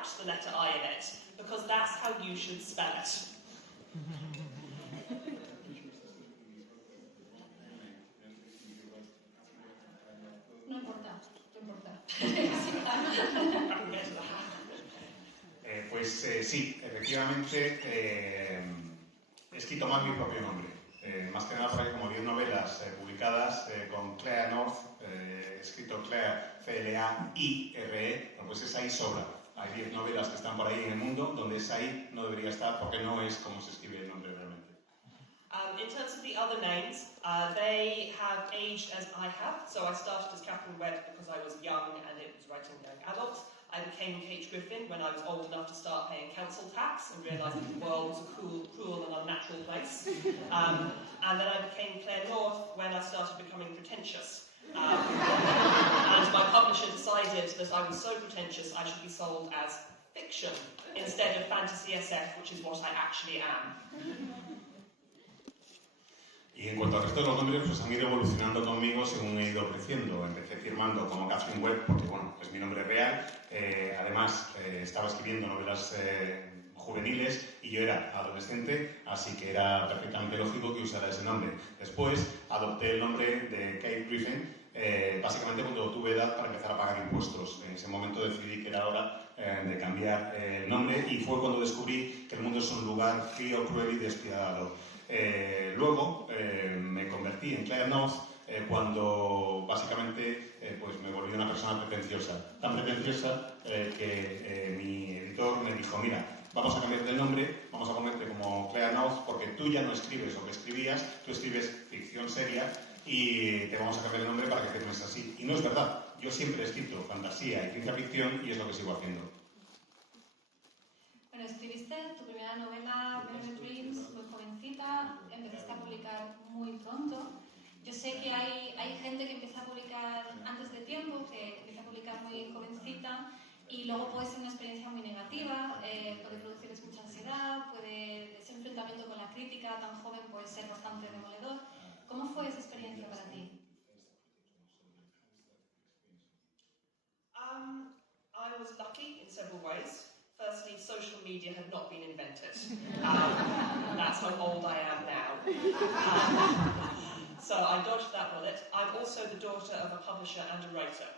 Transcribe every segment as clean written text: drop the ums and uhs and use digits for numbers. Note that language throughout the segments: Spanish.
without the letter I in it, because that's how you should spell it. No importa, no importa. Sí, efectivamente he escrito mal mi propio nombre. Más que nada porque como 10 novelas publicadas con Claire North, escrito Claire, C-L-A-I-R-E, pues esa I sobra. Hay 10 novelas que están por ahí en el mundo donde esa I no debería estar porque no es como se escribe el nombre realmente. In terms of the other names, they have aged as I have. So I started as Catherine Webb because I was young and it was writing young adults. I became Kate Griffin when I was old enough to start paying council tax and realised that the world was a cruel and unnatural place. And then I became Claire North when I started becoming pretentious. And my publisher decided that I was so pretentious I should be sold as fiction instead of fantasy SF, which is what I actually am. Y en cuanto al resto de los nombres, pues han ido evolucionando conmigo según he ido creciendo. Empecé firmando como Catherine Webb, porque bueno, es mi nombre real. Además, estaba escribiendo novelas juveniles y yo era adolescente, así que era perfectamente lógico que usara ese nombre. Después adopté el nombre de Kate Griffin, básicamente cuando tuve edad para empezar a pagar impuestos. En ese momento decidí que era hora de cambiar el nombre y fue cuando descubrí que el mundo es un lugar frío, cruel y despiadado. Luego me convertí en Claire North cuando básicamente pues me volví una persona pretenciosa. Tan pretenciosa que mi editor me dijo, mira, vamos a cambiarte el nombre, vamos a ponerte como Claire North porque tú ya no escribes lo que escribías, tú escribes ficción seria y te vamos a cambiar el nombre para que firmes así. Y no es verdad, yo siempre he escrito fantasía y ciencia ficción y es lo que sigo haciendo. Bueno, escribiste tu primera novela, Velvet Dreams, muy jovencita, empezaste a publicar muy pronto. Yo sé que hay gente que empieza a publicar antes de tiempo, que empieza a publicar muy jovencita y luego puede ser una experiencia muy negativa, puede producirles mucha ansiedad, ese enfrentamiento con la crítica tan joven puede ser bastante demoledor. ¿Cómo fue esa experiencia para ti? I was lucky in several ways. Firstly, social media had not been invented. That's how old I am now. So I dodged that bullet. I'm also the daughter of a publisher and a writer.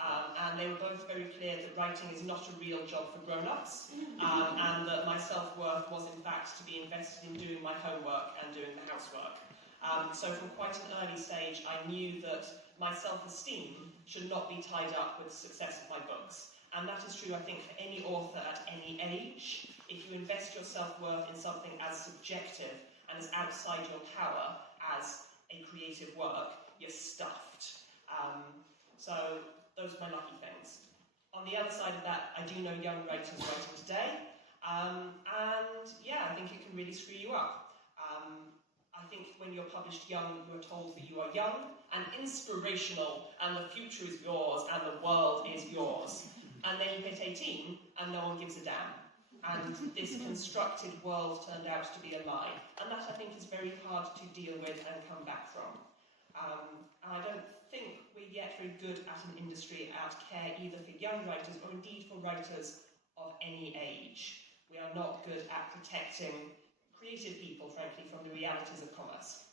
And they were both very clear that writing is not a real job for grown-ups, and that my self-worth was in fact to be invested in doing my homework and doing the housework. So from quite an early stage, I knew that my self-esteem should not be tied up with the success of my books. And that is true, I think, for any author at any age. If you invest your self-worth in something as subjective and as outside your power as a creative work, you're stuffed. So those are my lucky things. On the other side of that, I do know young writers writing today. And yeah, I think it can really screw you up. I think when you're published young, you're told that you are young and inspirational and the future is yours and the world is yours. And then you hit 18 and no one gives a damn. And this constructed world turned out to be a lie. And that, I think, is very hard to deal with and come back from. And I don't think we're yet very good at an industry at care either for young writers or indeed for writers of any age. We are not good at protecting creative people, frankly, from the realities of commerce.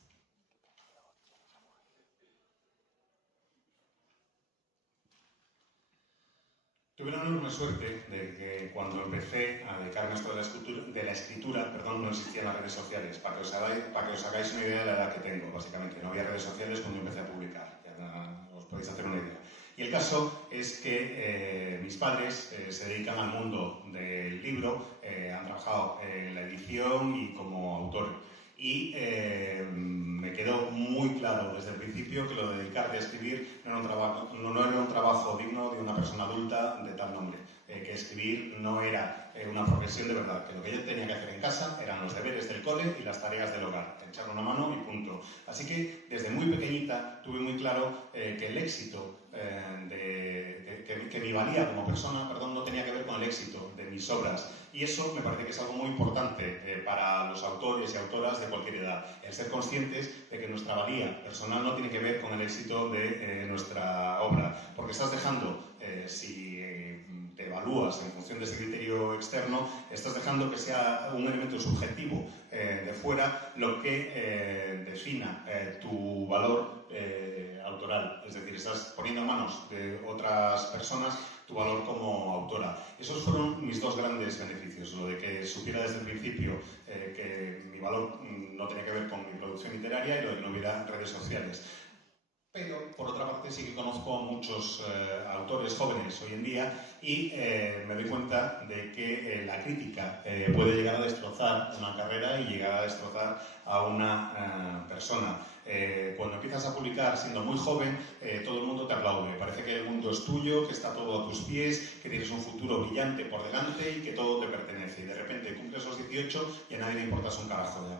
Tuve la enorme suerte de que cuando empecé a dedicarme a esto de la escritura, no existían las redes sociales. Para que os hagáis una idea de la edad que tengo, básicamente. No había redes sociales cuando empecé a publicar, ya os podéis hacer una idea. Y el caso es que mis padres se dedican al mundo del libro, han trabajado en la edición y como autor. Y me quedó muy claro desde el principio que lo de dedicarte a escribir no era un trabajo digno de una persona adulta de tal nombre, que escribir no era una profesión de verdad, que lo que yo tenía que hacer en casa eran los deberes del cole y las tareas del hogar, echar una mano y punto. Así que desde muy pequeñita tuve muy claro que el éxito, que mi valía como persona, no tenía que ver con el éxito de mis obras. Y eso me parece que es algo muy importante para los autores y autoras de cualquier edad. El ser conscientes de que nuestra valía personal no tiene que ver con el éxito de nuestra obra. Porque estás dejando, si te evalúas en función de ese criterio externo, estás dejando que sea un elemento subjetivo de fuera lo que defina tu valor autoral. Es decir, estás poniendo en manos de otras personas tu valor como autora. Esos fueron mis dos grandes beneficios, lo de que supiera desde el principio que mi valor no tenía que ver con mi producción literaria y lo de que no hubiera redes sociales. Pero, por otra parte, sí que conozco a muchos autores jóvenes hoy en día y me doy cuenta de que la crítica puede llegar a destrozar una carrera y llegar a destrozar a una persona. Cuando empiezas a publicar siendo muy joven, todo el mundo te aplaude. Parece que el mundo es tuyo, que está todo a tus pies, que tienes un futuro brillante por delante y que todo te pertenece. Y de repente cumples los 18 y a nadie le importas un carajo ya.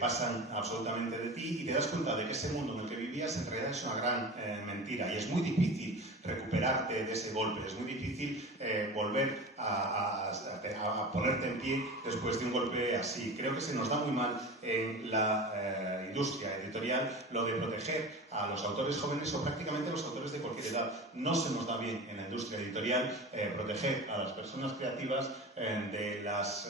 Pasan absolutamente de ti y te das cuenta de que ese mundo en el que vivías en realidad es una gran mentira y es muy difícil recuperarte de ese golpe, es muy difícil volver a ponerte en pie después de un golpe así. Creo que se nos da muy mal en la industria editorial lo de proteger a los autores jóvenes o prácticamente a los autores de cualquier edad. No se nos da bien en la industria editorial proteger a las personas creativas de las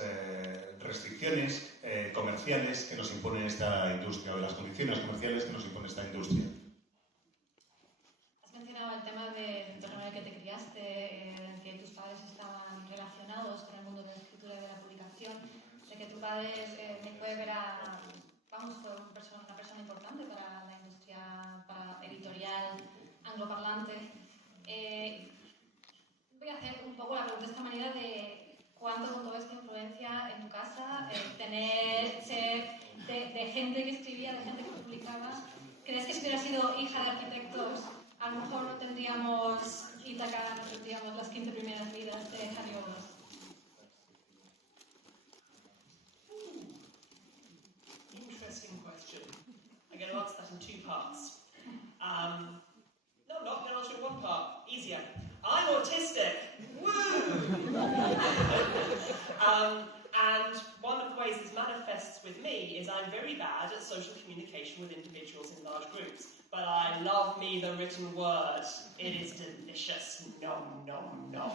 restricciones comerciales que nos impone esta industria o de las condiciones comerciales que nos impone esta industria. Has mencionado el tema del entorno en el que te criaste, en que tus padres estaban relacionados con el mundo de la escritura y de la publicación, de que tu padre, Nick Weber, fue una persona importante para la industria editorial angloparlante. Voy a hacer un poco la pregunta de esta manera de ¿cuánto contó esta influencia en tu casa? Ser de gente que escribía, de gente que publicaba. ¿Crees que si hubiera sido hija de arquitectos, a lo mejor no tendríamos Ítaca, no tendríamos las 15 primeras vidas de Harry Odos? Interesting question. I'm going to answer that in two parts. No, I'm not going to answer it in one part. Easier. I'm autistic. Woo! And one of the ways this manifests with me is I'm very bad at social communication with individuals in large groups. But I love me the written word. It is delicious. Nom, nom, nom.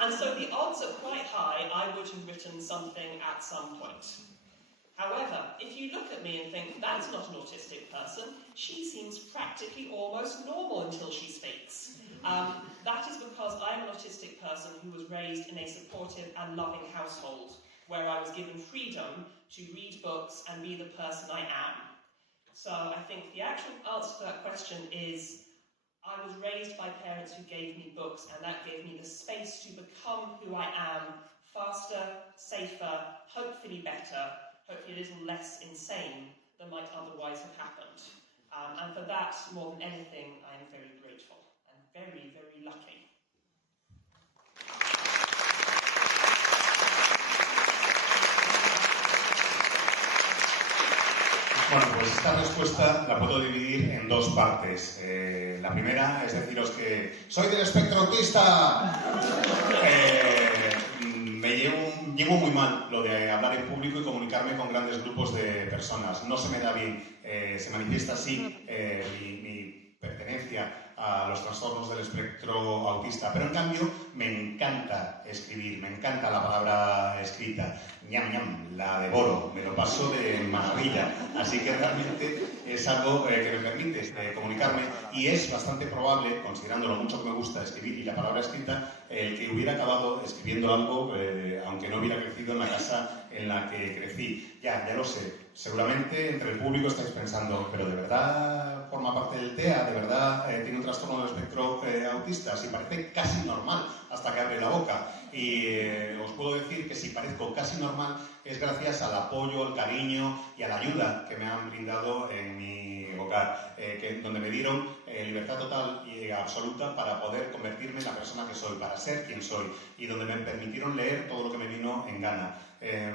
And so the odds are quite high I would have written something at some point. However, if you look at me and think, that's not an autistic person, she seems practically almost normal until she speaks. That is because I'm an autistic person who was raised in a supportive and loving household, where I was given freedom to read books and be the person I am. So I think the actual answer to that question is, I was raised by parents who gave me books, and that gave me the space to become who I am, faster, safer, hopefully better, hopefully a little less insane than might otherwise have happened. And for that, more than anything, I am very grateful and very, very lucky. Bueno, pues esta respuesta la puedo dividir en dos partes. La primera es deciros que soy del espectro autista. Llevo muy mal lo de hablar en público y comunicarme con grandes grupos de personas. No se me da bien. Se manifiesta así mi pertenencia a los trastornos del espectro autista. Pero en cambio me encanta escribir, me encanta la palabra escrita. Ñam, ñam, la devoro, me lo paso de maravilla. Así que realmente es algo que me permite comunicarme y es bastante probable, considerando lo mucho que me gusta escribir y la palabra escrita, que hubiera acabado escribiendo algo, aunque no hubiera crecido en la casa en la que crecí. Ya lo sé. Seguramente entre el público estáis pensando, pero ¿de verdad forma parte del TEA? ¿De verdad tiene un trastorno del espectro autista? Si parece casi normal hasta que abre la boca. Y os puedo decir que si parezco casi normal es gracias al apoyo, al cariño y a la ayuda que me han brindado en mi hogar, donde me dieron libertad total y absoluta para poder convertirme en la persona que soy, para ser quien soy, y donde me permitieron leer todo lo que me vino en gana.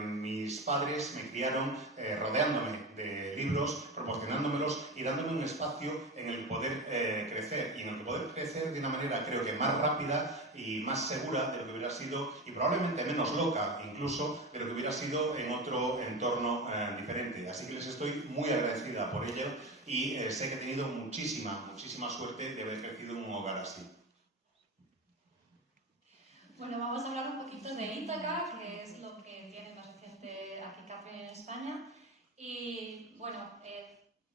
Mis padres me criaron rodeándome de libros, proporcionándomelos y dándome un espacio en el que poder crecer, y en el que poder crecer de una manera creo que más rápida y más segura de lo que hubiera sido, y probablemente menos loca incluso, de lo que hubiera sido en otro entorno diferente. Así que les estoy muy agradecida por ello y sé que he tenido muchísima suerte de haber crecido en un hogar así. Bueno, vamos a hablar un poquito de Ítaca, que es lo que tiene más reciente aquí Catherine en España. Y bueno,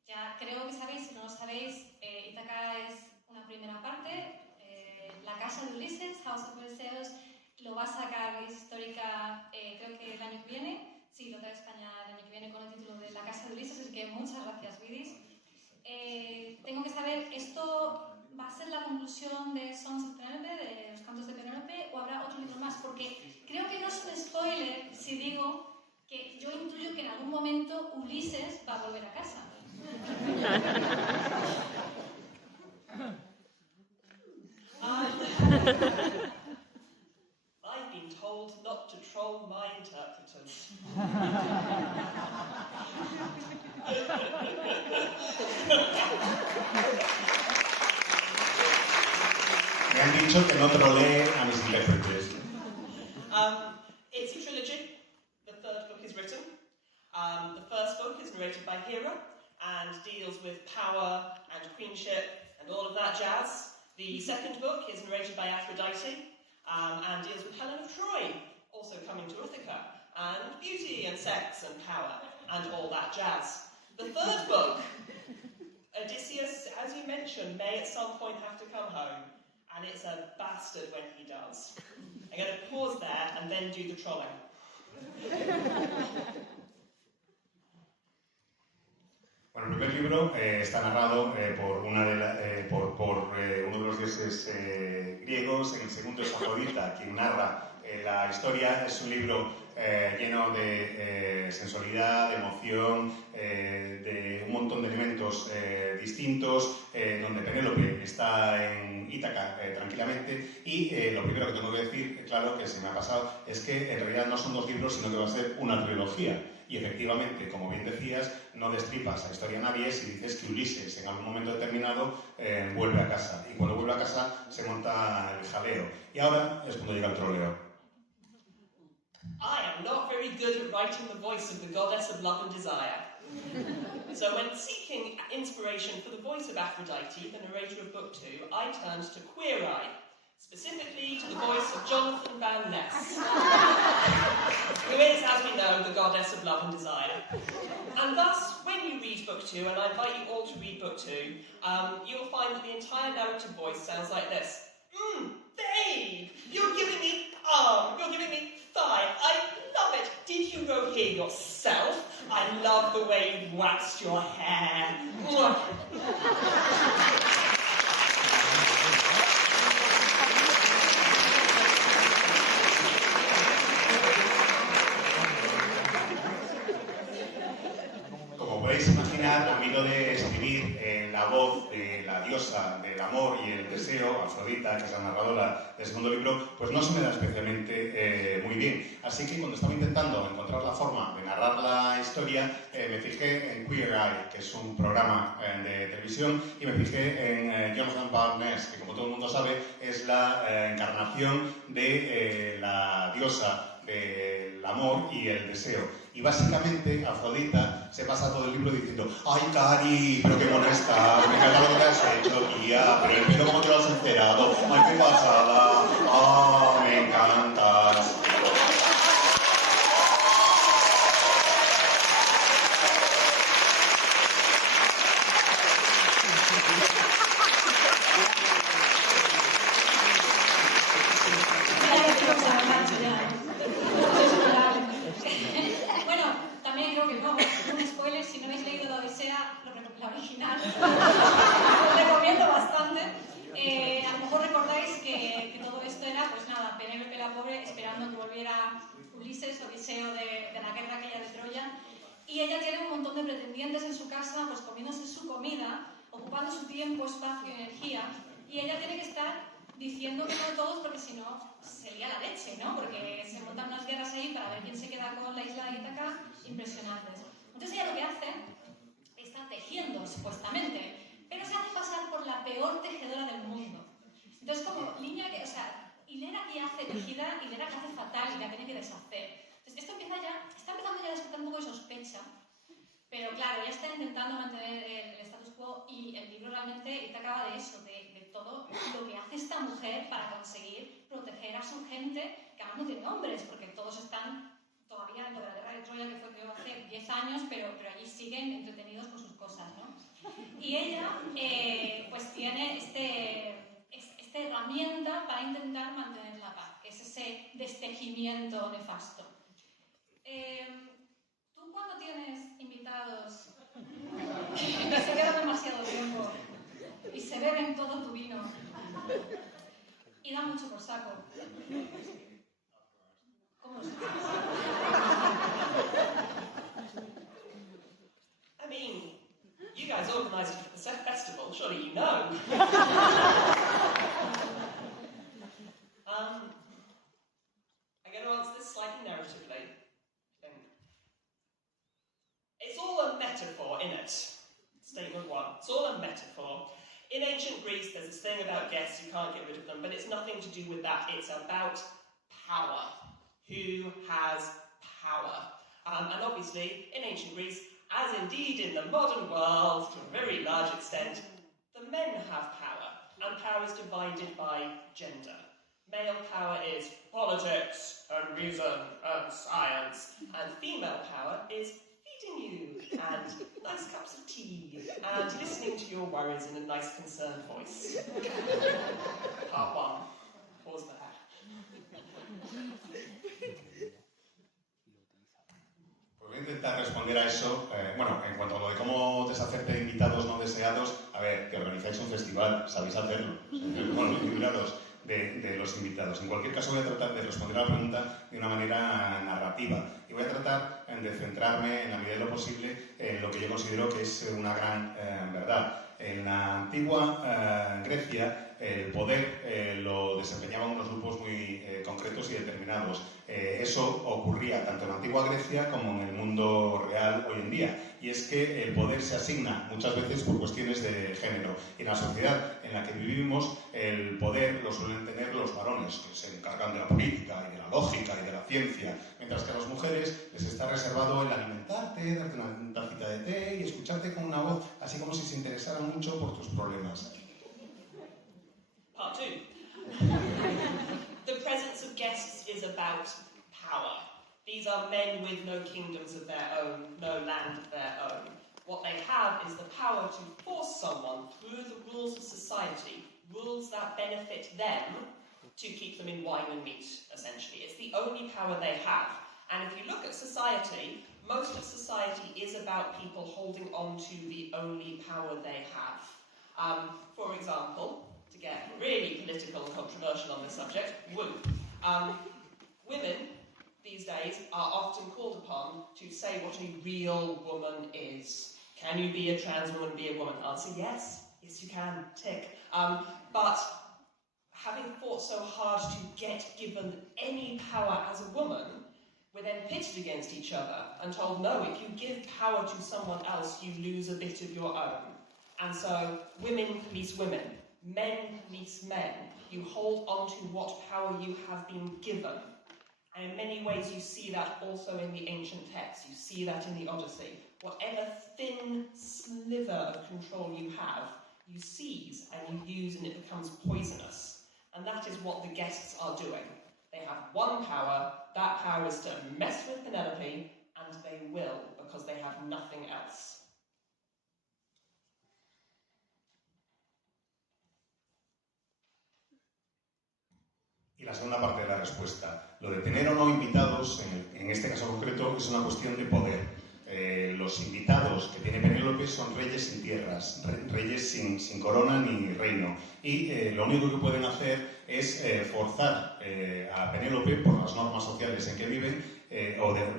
ya creo que sabéis, si no lo sabéis, Ítaca es una primera parte. La Casa de Ulises, House of Odysseus, lo va a sacar, es histórica, creo que el año que viene. Sí, lo trae España el año que viene con el título de La Casa de Ulises, así que muchas gracias, Vidis. Tengo que saber, ¿esto va a ser la conclusión de Songs of Penelope, de los cantos de Penelope, o habrá otro libro más? Porque creo que no es un spoiler si digo que yo intuyo que en algún momento Ulises va a volver a casa. I've been told not to troll my interpreters. Me han dicho que no trolee a mis intérpretes. It's a trilogy. The third book is written. The first book is narrated by Hera and deals with power and queenship and all of that jazz. The second book is narrated by Aphrodite and deals with Helen of Troy, also coming to Ithaca, and beauty and sex and power and all that jazz. The third book, Odysseus, as you mentioned, may at some point have to come home, and it's a bastard when he does. I'm going to pause there and then do the trolling. Bueno, el primer libro está narrado por uno de los dioses griegos. En el segundo es Afrodita, quien narra la historia. Es un libro lleno de sensualidad, de emoción, de un montón de elementos distintos, donde Penélope está en Ítaca tranquilamente. Y lo primero que tengo que decir, claro, que se me ha pasado, es que en realidad no son dos libros, sino que va a ser una trilogía. Y efectivamente, como bien decías, no destripas la historia a nadie si dices que Ulises en algún momento determinado vuelve a casa. Y cuando vuelve a casa se monta el jaleo. Y ahora es cuando llega el troleo. I am not very good at writing the voice of the goddess of love and desire. So when seeking inspiration for the voice of Aphrodite, the narrator of Book 2, I turned to Queer Eye, specifically to the voice of Jonathan Van Ness, who is, as we know, the goddess of love and desire. And thus, when you read Book 2, and I invite you all to read Book 2, you will find that the entire narrative voice sounds like this. Babe, you're giving me arm, you're giving me thigh, I love it. Did you go here yourself? I love the way you waxed your hair. Como podéis imaginar, a mí lo de escribir la voz de la diosa del amor y el deseo, Afrodita, que es la narradora del segundo libro, pues no se me da especialmente muy bien. Así que cuando estaba intentando encontrar la forma de narrar la historia, me fijé en Queer Eye, que es un programa de televisión, y me fijé en Jonathan Van Ness, que como todo el mundo sabe, es la encarnación de la diosa del amor y el deseo. Y básicamente Afrodita se pasa todo el libro diciendo: ¡ay, Cari, pero qué molesta! Me encanta lo que has hecho, tía, pero el pelo cómo te lo has enterado, ¡ay, qué pasada! ¡Ah, me encantas! Bueno, también creo que no, un spoiler, si no habéis leído la Odisea, la original, os recomiendo bastante. A lo mejor recordáis que todo esto era, pues nada, Penélope la pobre esperando que volviera Ulises, Odiseo de la guerra aquella de Troya, y ella tiene un montón de pretendientes en su casa, pues comiéndose su comida, ocupando su tiempo, espacio y energía, y ella tiene que estar diciendo que no a todos porque si no se lía la leche, ¿no? Porque se montan unas guerras ahí para ver quién se queda con la isla de Ítaca impresionantes. Entonces ella lo que hace está tejiendo, supuestamente, pero se hace pasar por la peor tejedora del mundo. Entonces como línea que, o sea, hilera que hace tejida, hilera que hace fatal y la tiene que deshacer. Entonces esto está empezando ya a despertar un poco de sospecha, pero claro, ella está intentando mantener el status quo y el libro realmente te acaba de eso, de todo lo que hace esta mujer para conseguir proteger a su gente, que además no tiene hombres, porque todos están todavía en la guerra de Troya, que fue creo hace 10 años, pero allí siguen entretenidos con sus cosas, ¿no? Y ella pues tiene esta herramienta para intentar mantener la paz, que es ese destejimiento nefasto. Tú cuando tienes invitados que se quedan demasiado tiempo y se beben todo tu vino y dan mucho por saco, ¿cómo lo sabes? I mean, you guys organised it for the festival, surely you know. I'm going to answer this slightly narratively. It's all a metaphor, innit? Statement one. It's all a metaphor. In ancient Greece, there's this thing about guests, you can't get rid of them, but it's nothing to do with that. It's about power. Who has power? And obviously, in ancient Greece, as indeed in the modern world, to a very large extent, the men have power, and power is divided by gender. Male power is politics and reason and science, and female power is feeding you and nice cups of tea and listening to your worries in a nice concerned voice. Part one. Pause there. Voy a intentar responder a eso. Bueno, en cuanto a lo de cómo deshacerte de invitados no deseados, a ver, que organizáis un festival, sabéis hacerlo. Bueno, libraros de los invitados. En cualquier caso, voy a tratar de responder a la pregunta de una manera narrativa y voy a tratar de centrarme en la medida de lo posible en lo que yo considero que es una gran verdad. En la antigua Grecia, el poder lo desempeñaban unos grupos muy concretos y determinados. Eso ocurría tanto en la antigua Grecia como en el mundo real hoy en día. Y es que el poder se asigna muchas veces por cuestiones de género. Y en la sociedad en la que vivimos, el poder lo suelen tener los varones, que se encargan de la política y de la lógica y de la ciencia, mientras que a las mujeres les está reservado el alimentarte, darte una tacita de té y escucharte con una voz, así como si se interesaran mucho por tus problemas. Part two. The presence of guests is about power. These are men with no kingdoms of their own, no land of their own. What they have is the power to force someone through the rules of society, rules that benefit them, to keep them in wine and meat, essentially. It's the only power they have. And if you look at society, most of society is about people holding on to the only power they have. For example, to get really political and controversial on this subject, women these days are often called upon to say what a real woman is. Can you be a trans woman, be a woman? Answer, yes. Yes, you can. Tick. But having fought so hard to get given any power as a woman, we're then pitted against each other and told, no, if you give power to someone else, you lose a bit of your own. And so women police women, men police men. You hold on to what power you have been given. And in many ways you see that also in the ancient texts. You see that in the Odyssey. Whatever thin sliver of control you have, you seize and you use and it becomes poisonous. And that is what the guests are doing. They have one power. That power is to mess with Penelope, and they will, because they have nothing else. Y la segunda parte de la respuesta. Lo de tener o no invitados, en este caso concreto, es una cuestión de poder. Los invitados que tiene Penélope son reyes sin tierras, reyes sin corona ni reino. Y lo único que pueden hacer es forzar a Penélope, por las normas sociales en que viven,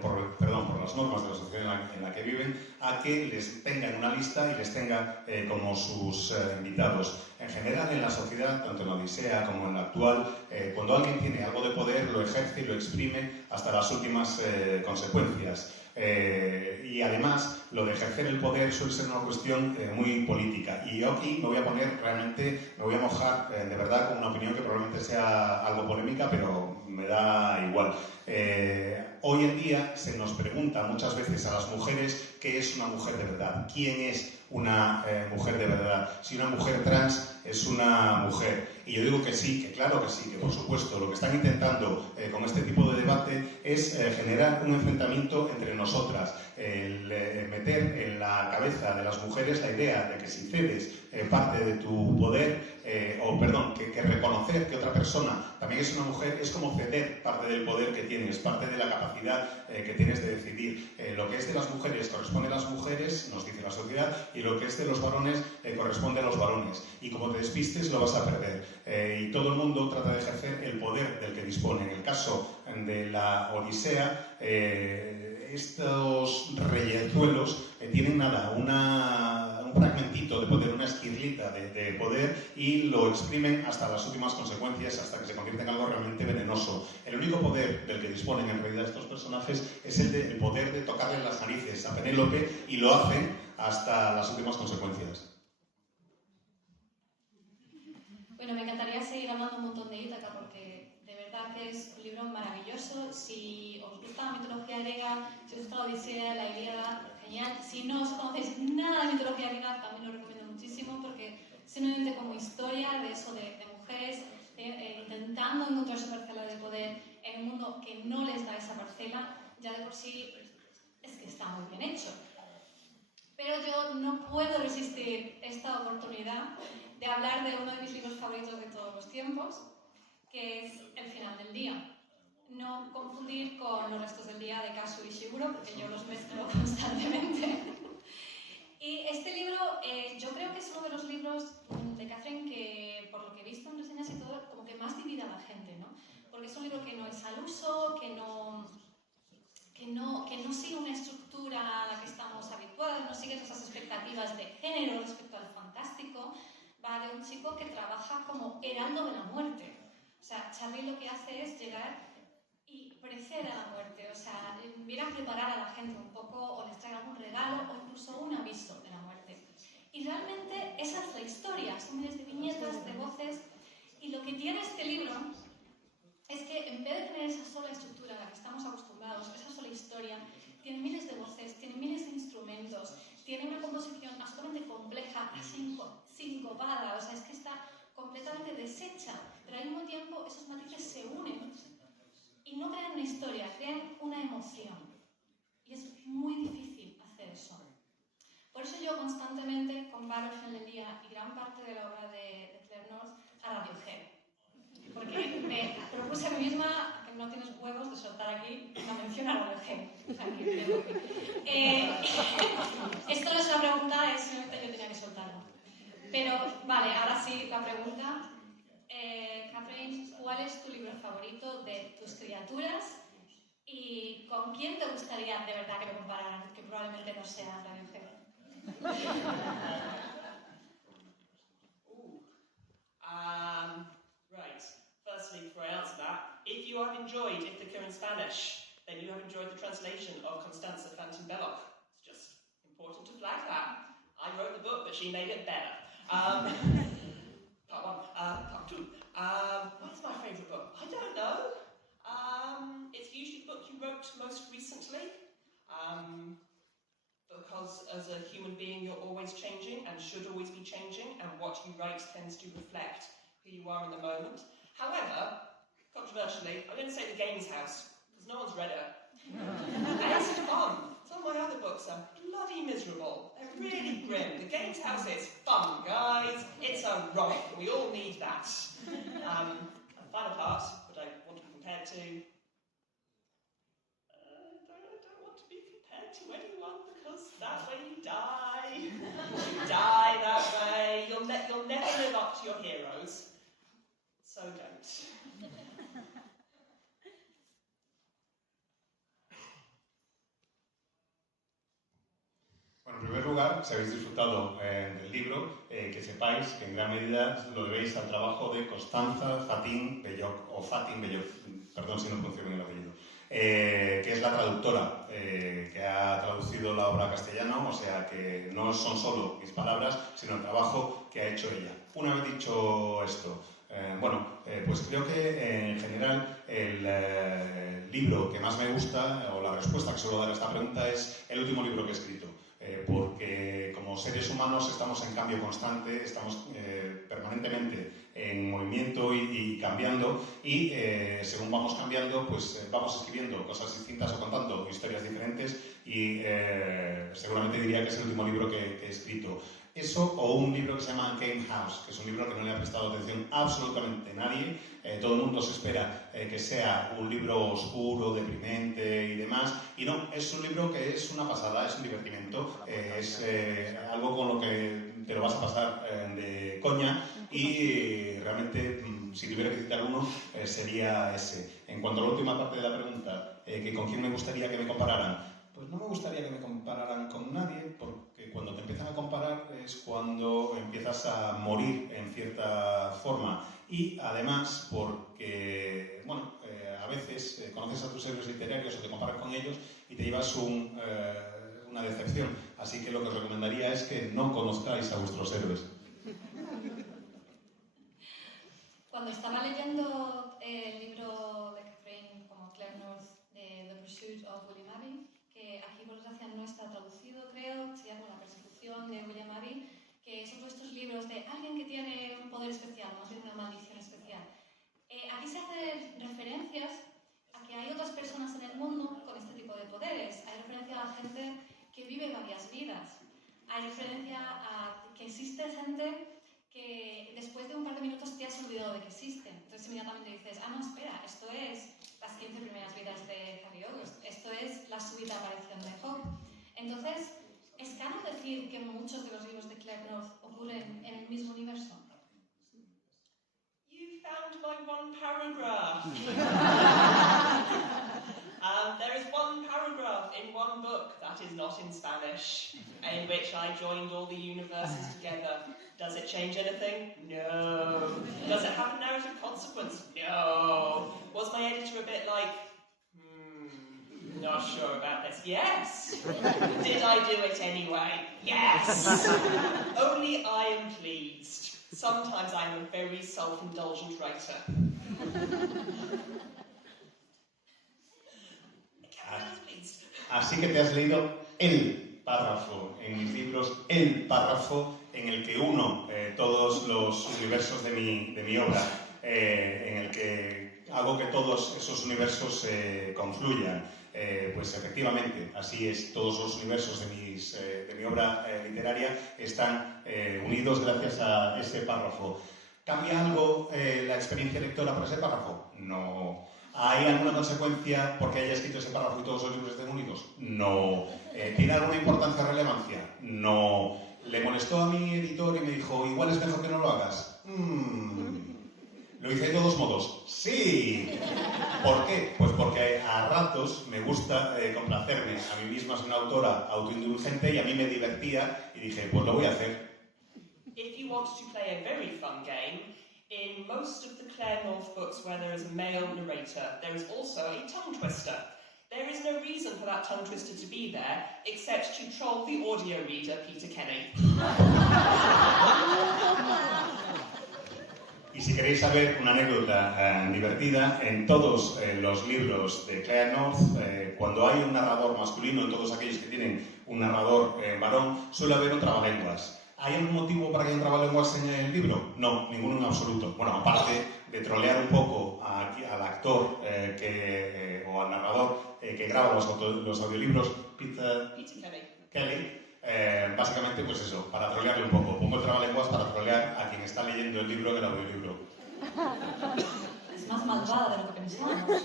por las normas de la sociedad en la que viven, a que les tenga en una lista y les tenga como sus invitados. En general, en la sociedad, tanto en la Odisea como en la actual, cuando alguien tiene algo de poder, lo ejerce y lo exprime hasta las últimas consecuencias. Y además, lo de ejercer el poder suele ser una cuestión muy política. Y yo aquí me voy a mojar de verdad con una opinión que probablemente sea algo polémica, pero me da igual. Hoy en día se nos pregunta muchas veces a las mujeres qué es una mujer de verdad, quién es una mujer de verdad, si una mujer trans es una mujer. Y yo digo que sí, que claro que sí, que por supuesto. Lo que están intentando con este tipo de debate es generar un enfrentamiento entre nosotras, meter en la cabeza de las mujeres la idea de que si cedes parte de tu poder, que reconocer que otra persona también es una mujer es como ceder parte del poder que tienes, parte de la capacidad que tienes de decidir. Lo que es de las mujeres corresponde a las mujeres, nos dice la sociedad, y lo que es de los varones corresponde a los varones. Y como te despistes lo vas a perder. Y todo el mundo trata de ejercer el poder del que dispone. En el caso de la Odisea, estos reyezuelos tienen nada, un fragmentito de poder, una esquirlita de poder, y lo exprimen hasta las últimas consecuencias, hasta que se convierte en algo realmente venenoso. El único poder del que disponen en realidad estos personajes es el poder de tocarle las narices a Penélope, y lo hacen hasta las últimas consecuencias. Bueno, me encantaría seguir hablando un montón de Ítaca porque de verdad que es un libro maravilloso. Si os gusta la mitología griega, si os gusta la Odisea, la Ilíada, genial. Si no os conocéis nada de mitología griega, también lo recomiendo muchísimo porque simplemente como historia de eso de mujeres intentando encontrar su parcela de poder en un mundo que no les da esa parcela, ya de por sí es que está muy bien hecho. Pero yo no puedo resistir esta oportunidad de hablar de uno de mis libros favoritos de todos los tiempos, que es El final del día. No confundir con Los restos del día de Kazuo Ishiguro, porque yo los mezclo constantemente. Y este libro, yo creo que es uno de los libros de Catherine que, por lo que he visto en reseñas y todo, como que más divide a la gente, ¿no? Porque es un libro que no es al uso, que no sigue una estructura a la que estamos habituados, no sigue esas expectativas de género respecto al fantástico. Va de un chico que trabaja como heraldo de la muerte. O sea, Charlie lo que hace es llegar y precede a la muerte. O sea, viene a preparar a la gente un poco, o les trae algún regalo, o incluso un aviso de la muerte. Y realmente esa es la historia. Son miles de viñetas, de voces. Y lo que tiene este libro es que en vez de tener esa sola estructura a la que estamos acostumbrados, esa sola historia, tiene miles de voces, tiene miles de instrumentos, tiene una composición absolutamente compleja, sincopada, o sea, es que está completamente deshecha, pero al mismo tiempo esos matices se unen y no crean una historia, crean una emoción. Y es muy difícil hacer eso. Por eso yo constantemente comparo El final del día y gran parte de la obra de Claire North a Radiohead. Porque me propuse a mí misma que no tienes huevos de soltar aquí una mención a Radiohead. Esto no es una pregunta, es simplemente yo tenía que soltarlo. Pero, vale, ahora sí, la pregunta. Catherine, ¿cuál es tu libro favorito de tus criaturas? ¿Y con quién te gustaría de verdad que me compararan? Que probablemente no sea Radiohead. Right. Firstly, before I answer that, if you have enjoyed Ithaca in Spanish, then you have enjoyed the translation of Constanza Phantom Belloc. It's just important to flag that. I wrote the book, but she made it better. Part one. Part two. What's my favourite book? I don't know. It's usually the book you wrote most recently. Because as a human being, you're always changing and should always be changing, and what you write tends to reflect who you are in the moment. However, controversially, I'm going to say The Games House, because no one's read it. And it's fun. Some of my other books are bloody miserable. They're really grim. The Games House is fun, guys. It's a rollick. We all need that. And the final part, what I want to be compared to, I don't want to be compared to anyone, because that way you die. You die that way. You'll never live up to your heroes. So don't. Bueno, en primer lugar, si habéis disfrutado del libro, que sepáis que en gran medida lo debéis al trabajo de Constanza Fatin Belloc, o Fatin Belloc, perdón si no funciona el apellido, que es la traductora que ha traducido la obra a castellano, o sea que no son solo mis palabras, sino el trabajo que ha hecho ella. Una vez dicho esto, Pues creo que en general el libro que más me gusta, o la respuesta que suelo dar a esta pregunta, es el último libro que he escrito. Porque como seres humanos estamos en cambio constante, estamos permanentemente en movimiento y cambiando, y según vamos cambiando, pues vamos escribiendo cosas distintas o contando historias diferentes, y seguramente diría que es el último libro que he escrito. Eso, o un libro que se llama Game House, que es un libro que no le ha prestado atención absolutamente nadie. Todo el mundo se espera que sea un libro oscuro, deprimente y demás, y no, es un libro que es una pasada, es un divertimento, es algo con lo que te lo vas a pasar de coña, y realmente, si tuviera que citar uno, sería ese. En cuanto a la última parte de la pregunta, que con quién me gustaría que me compararan, pues no me gustaría que me compararan con nadie, porque cuando te empiezan a comparar es cuando empiezas a morir en cierta forma. Y además porque, a veces conoces a tus héroes literarios o te comparas con ellos y te llevas una decepción. Así que lo que os recomendaría es que no conozcáis a vuestros héroes. Cuando estaba leyendo el libro de Catherine como Claire North, de The Pursuit of William Abbey, que aquí por desgracia no está traducido, creo, se llama La persecución de William Abbey, que son estos libros de alguien que tiene un poder especial, más bien una maldición especial. Aquí se hacen referencias a que hay otras personas en el mundo con este tipo de poderes. Hay referencia a la gente que vive varias vidas. Hay referencia a que existe gente que después de un par de minutos te has olvidado de que existe. Entonces inmediatamente dices, no, espera, esto es las 15 primeras vidas de Harry August, esto es la súbita aparición de Hogg. Entonces, ¿es canon decir que muchos de los libros de Claire North ocurren en el mismo universo? You found my one paragraph. There is one paragraph in one book that is not in Spanish, in which I joined all the universes together. Does it change anything? No. Does it have a narrative consequence? No. Was my editor a bit like, not sure about this? Yes. Did I do it anyway? Yes. Only I am pleased. Sometimes I am a very self-indulgent writer. Así que te has leído el párrafo en mis libros, el párrafo en el que uno todos los universos de mi obra, en el que hago que todos esos universos confluyan. Pues efectivamente, así es, todos los universos de mi obra literaria están unidos gracias a ese párrafo. ¿Cambia algo la experiencia lectora por ese párrafo? No. ¿Hay alguna consecuencia porque haya escrito ese párrafo y todos los libros estén unidos? No. ¿Tiene alguna importancia o relevancia? No. ¿Le molestó a mi editor y me dijo, igual es mejor que no lo hagas? ¿Lo hice de todos modos? ¡Sí! ¿Por qué? Pues porque a ratos me gusta complacerme a mí misma, soy una autora autoindulgente, y a mí me divertía y dije, pues lo voy a hacer. If you want to play a very fun game, in most of the Claire North books where there is a male narrator, there is also a tongue twister. There is no reason for that tongue twister to be there, except to troll the audio reader, Peter Kenny. Y si queréis saber una anécdota divertida, en todos los libros de Claire North, cuando hay un narrador masculino, en todos aquellos que tienen un narrador varón, suele haber un trabalenguas. ¿Hay algún motivo para que haya un trabalenguas en el libro? No, ninguno en absoluto. Bueno, aparte de trolear un poco al actor o al narrador que graba los audiolibros, Peter Kelly, básicamente pues eso, para trolearle un poco. Pongo el trabalenguas para trolear a quien está leyendo el libro en el audiolibro. Es más malvada de lo que pensábamos.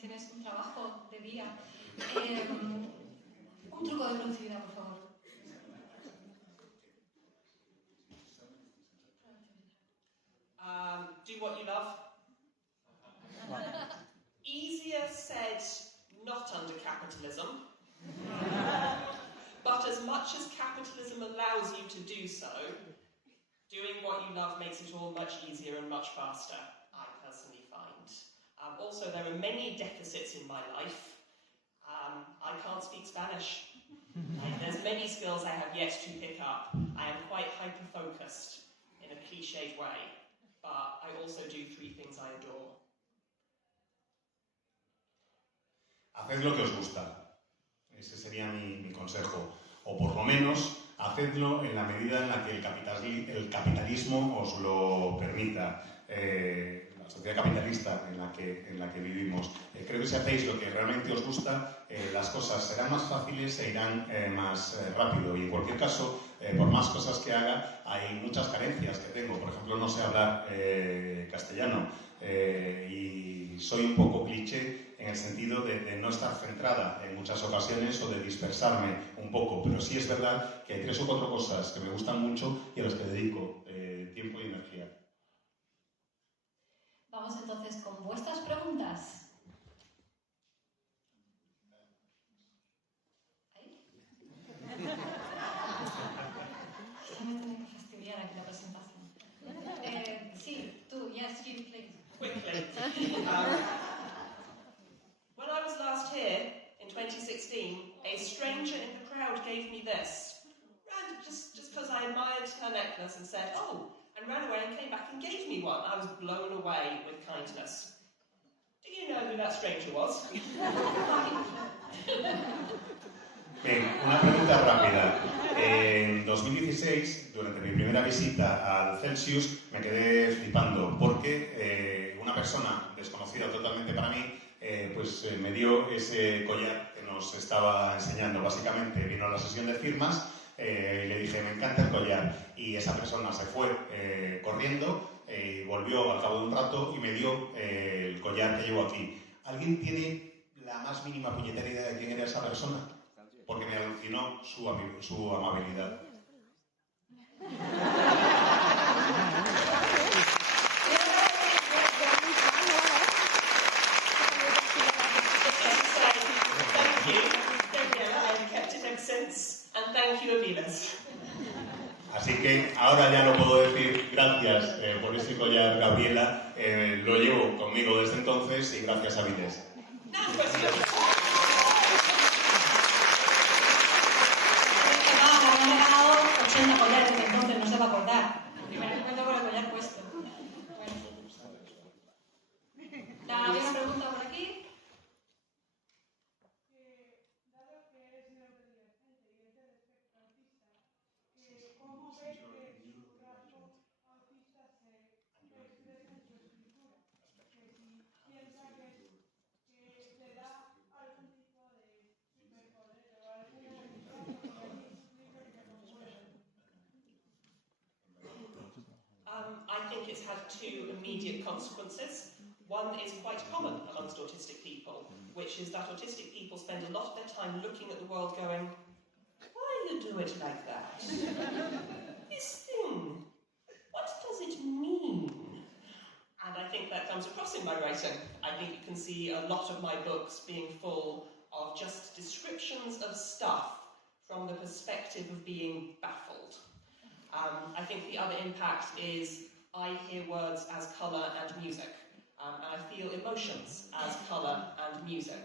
Tienes un trabajo de día. Un truco de productividad, por favor. Do what you love. Easier said, not under capitalism. But as much as capitalism allows you to do so, Doing what you love makes it all much easier and much faster, I personally find. Also, there are many deficits in my life. I can't speak Spanish. There's many skills I have yet to pick up. I am quite hyper-focused in a cliched way, but I also do 3 things I adore. Haced lo que os gusta. Ese sería mi consejo. O por lo menos, hacedlo en la medida en la que el capitalismo os lo permita. La sociedad capitalista en la que vivimos. Creo que si hacéis lo que realmente os gusta, las cosas serán más fáciles e irán más rápido. Y en cualquier caso, por más cosas que haga, hay muchas carencias que tengo. Por ejemplo, no sé hablar castellano y soy un poco cliché en el sentido de no estar centrada en muchas ocasiones o de dispersarme un poco. Pero sí es verdad que hay 3 o 4 cosas que me gustan mucho y a las que dedico tiempo y energía. Vamos entonces con vuestras preguntas. ¿Ahí? Ya me tengo que fastidiar aquí la presentación. Sí, tú, yes, you, please. Quickly. When I was last here in 2016, a stranger in the crowd gave me this. Just because I admired her necklace and said, oh, and ran away and came back and gave me one. I was blown away with kindness. Do you know who that stranger was? Bien, una pregunta rápida. En 2016, durante mi primera visita al Celsius, me quedé flipando porque una persona desconocida totalmente para mí me dio ese collar que nos estaba enseñando. Básicamente vino a la sesión de firmas y le dije, me encanta el collar. Y esa persona se fue corriendo y volvió al cabo de un rato y me dio el collar que llevo aquí. ¿Alguien tiene la más mínima puñetera idea de quién era esa persona? Porque me alucinó su amabilidad. Así que ahora ya lo puedo decir, gracias por ese collar, Gabriela, lo llevo conmigo desde entonces y gracias a Viles. Me ha ganado 80 collares desde entonces, no se va a acordar. Primero encuentro con el collar puesto. Bueno. ¿Había una pregunta por aquí? I think it's had 2 immediate consequences. One is quite common amongst autistic people, which is that autistic people spend a lot of their time looking at the world going, why do you do it like that? This thing, what does it mean? And I think that comes across in my writing. I think you can see a lot of my books being full of just descriptions of stuff from the perspective of being baffled. I think the other impact is I hear words as colour and music, and I feel emotions as colour and music.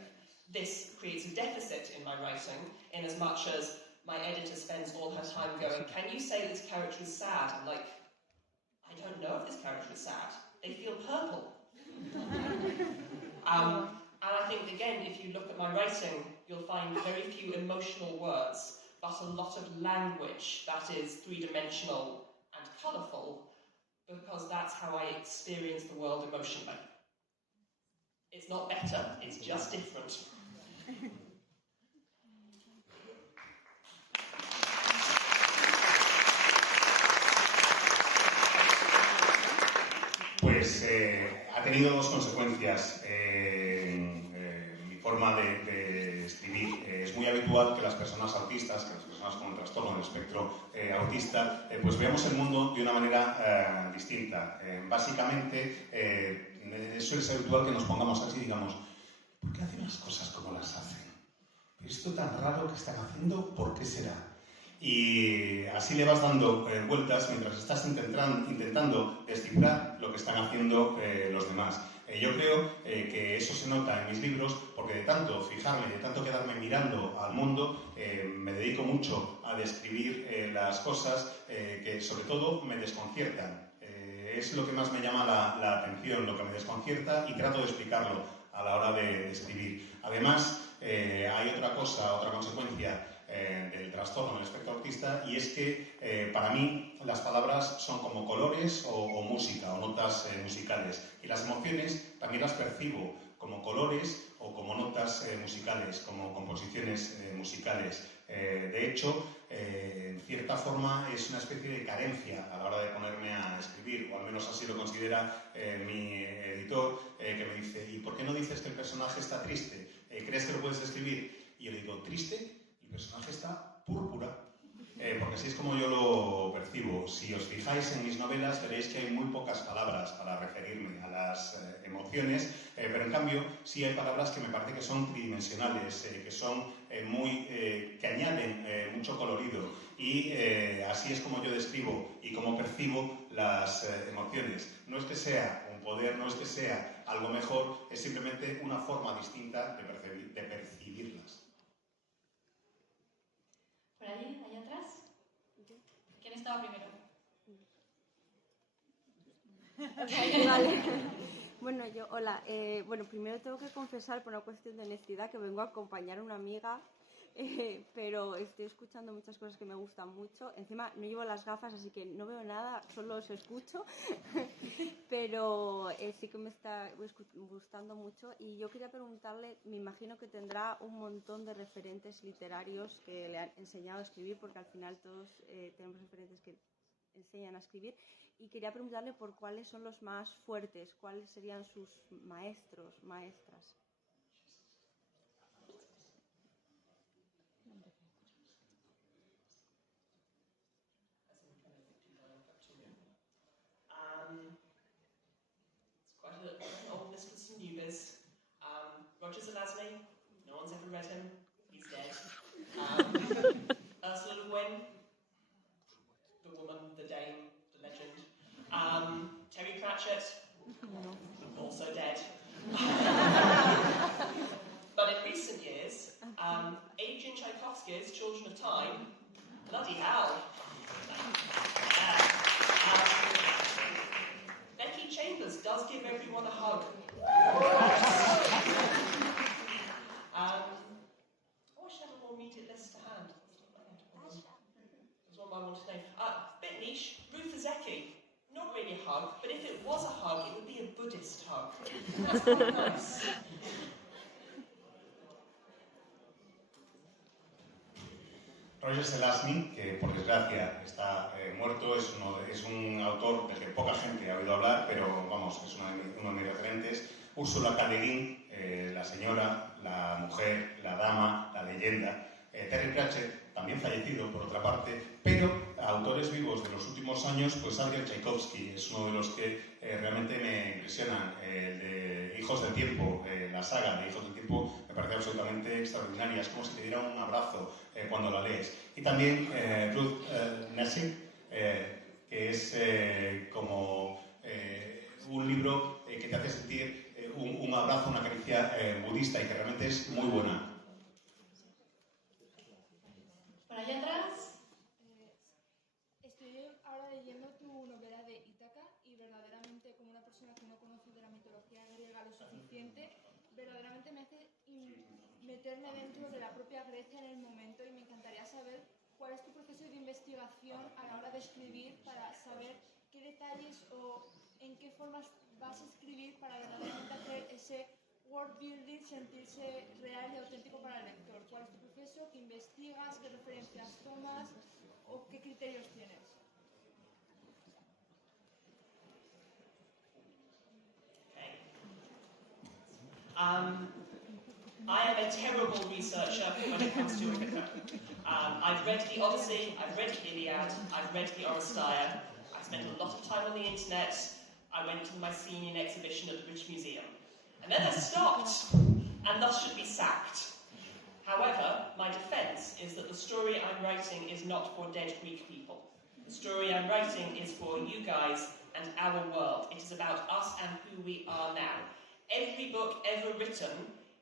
This creates a deficit in my writing, in as much as my editor spends all her time going, can you say this character is sad? I'm like, I don't know if this character is sad. They feel purple. And I think, again, if you look at my writing, you'll find very few emotional words, but a lot of language that is 3-dimensional and colourful, because that's how I experience the world emotionally. It's not better, it's just different. Pues ha tenido 2 consecuencias mi forma de escribir. Es muy habitual que las personas autistas, que las personas con trastorno del espectro autista, pues veamos el mundo de una manera distinta. Básicamente, suele ser habitual que nos pongamos así y digamos, ¿por qué hacen las cosas como las hacen? Esto tan raro que están haciendo, ¿por qué será? y así le vas dando vueltas mientras estás intentando descifrar lo que están haciendo los demás. Yo creo que eso se nota en mis libros porque de tanto fijarme, de tanto quedarme mirando al mundo, me dedico mucho a describir las cosas que sobre todo me desconciertan. Es lo que más me llama la atención, lo que me desconcierta, y trato de explicarlo a la hora de escribir. Además, hay otra consecuencia del trastorno del espectro autista, y es que para mí las palabras son como colores o música, o notas musicales, y las emociones también las percibo como colores o como notas musicales, como composiciones musicales. De hecho, en cierta forma es una especie de carencia a la hora de ponerme a escribir, o al menos así lo considera mi editor, que me dice: ¿y por qué no dices que el personaje está triste? ¿Crees que lo puedes escribir? Y yo le digo: ¿triste? El personaje está púrpura, porque así es como yo lo percibo. Si os fijáis en mis novelas, veréis que hay muy pocas palabras para referirme a las emociones, pero en cambio sí hay palabras que me parece que son tridimensionales, que son que añaden mucho colorido, y así es como yo describo y como percibo las emociones. No es que sea un poder, no es que sea algo mejor, es simplemente una forma distinta de percibirlas. Por allí, allá atrás. ¿Quién estaba primero? Okay, vale. Bueno, hola. Bueno, primero tengo que confesar, por una cuestión de honestidad, que vengo a acompañar a una amiga, pero estoy escuchando muchas cosas que me gustan mucho. Encima no llevo las gafas, así que no veo nada, solo os escucho. Pero sí que me está gustando mucho, y yo quería preguntarle, me imagino que tendrá un montón de referentes literarios que le han enseñado a escribir, porque al final todos tenemos referentes que enseñan a escribir, y quería preguntarle por cuáles son los más fuertes, cuáles serían sus maestros, maestras. It's quite an old list with some newbies. Roger Zelazny, no one's ever read him, he's dead. Ursula Le Guin, the woman, the dame, the legend. Terry Pratchett, also dead. But in recent years, Adrian Tchaikovsky's Children of Time, bloody hell. Becky Chambers does give everyone a hug. I should have a more immediate list to hand. There's one I want to name. Bit niche, Ruth Ozeki. Not really a hug, but if it was a hug, it would be a Buddhist hug. That's quite nice. Roger Zelazny, que por desgracia está muerto, es un autor del que poca gente ha oído hablar, pero vamos, es uno de mis referentes. Ursula K. Le Guin, la señora, la mujer, la dama, la leyenda. Terry Pratchett, también fallecido por otra parte, pero autores vivos de los últimos años, pues Adrian Tchaikovsky es uno de los que realmente me impresionan. El de Hijos del Tiempo, la saga de Hijos del Tiempo, me parece absolutamente extraordinaria. Es como si te diera un abrazo cuando la lees. Y también Ruth Nessie, que es como un libro que te hace sentir un abrazo, una caricia budista, y que realmente es muy buena. Por allá atrás. Estoy ahora leyendo tu novela de Ítaca, y verdaderamente, como una persona que no conoce de la mitología griega lo suficiente, verdaderamente me hace meterme dentro de la propia Grecia en el momento, y me encantaría saber cuál es tu proceso de investigación a la hora de escribir, para saber qué detalles o en qué formas vas a escribir para verdaderamente hacer ese world building, sentirse real y auténtico para el lector. ¿Cuál es tu proceso? ¿Qué investigas? ¿Qué referencias tomas? ¿O qué criterios tienes? Okay. I am a terrible researcher when it comes to Ithaca. I've read the Odyssey, I've read the Iliad, I've read the Oresteia. I spent a lot of time on the internet. I went to the Mycenaean exhibition at the British Museum. And then I stopped, and thus should be sacked. However, my defence is that the story I'm writing is not for dead Greek people. The story I'm writing is for you guys and our world. It is about us and who we are now. Every book ever written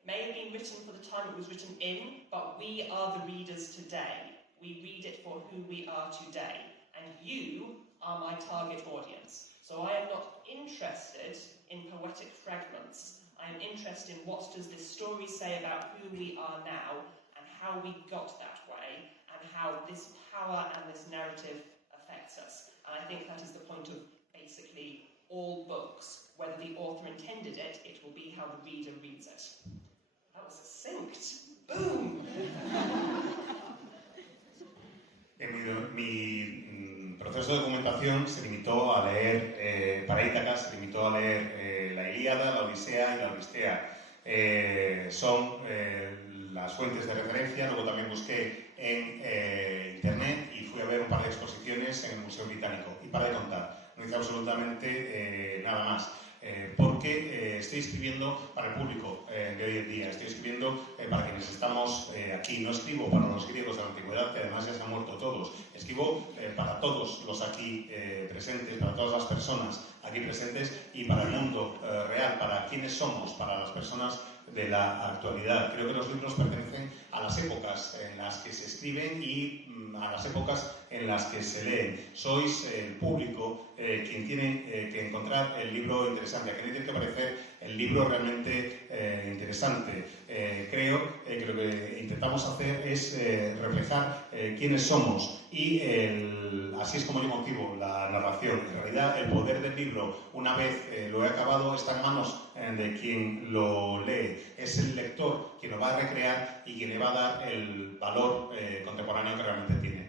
may have been written for the time it was written in, but we are the readers today. We read it for who we are today. And you are my target audience. So I am not interested in poetic fragments. I am interested in what does this story say about who we are now and how we got that way and how this power and this narrative affects us. And I think that is the point of basically all books. Whether the author intended it, it will be how the reader reads it. That was succinct. Boom! Mi proceso de documentación se limitó a leer, para Ítaca, se limitó a leer la Ilíada, la Odisea y la Odisea. Son las fuentes de referencia. Luego también busqué en internet y fui a ver un par de exposiciones en el Museo Británico. Y para de contar, no hice absolutamente nada más. Porque estoy escribiendo para el público de hoy en día, estoy escribiendo para quienes estamos aquí. No escribo para los griegos de la antigüedad, que además ya se han muerto todos. Escribo para todos los aquí presentes, para todas las personas aquí presentes y para el mundo real, para quienes somos, para las personas de la actualidad. Creo que los libros pertenecen a las épocas en las que se escriben y a las épocas en las que se leen. Sois el público quien tiene que encontrar el libro interesante, a quien tiene que parecer el libro realmente interesante. Creo que lo que intentamos hacer es reflejar quiénes somos y así es como yo motivo la narración. En realidad, el poder del libro, una vez lo he acabado, está en manos de quien lo lee. Es el lector quien lo va a recrear y quien le va a dar el valor contemporáneo que realmente tiene.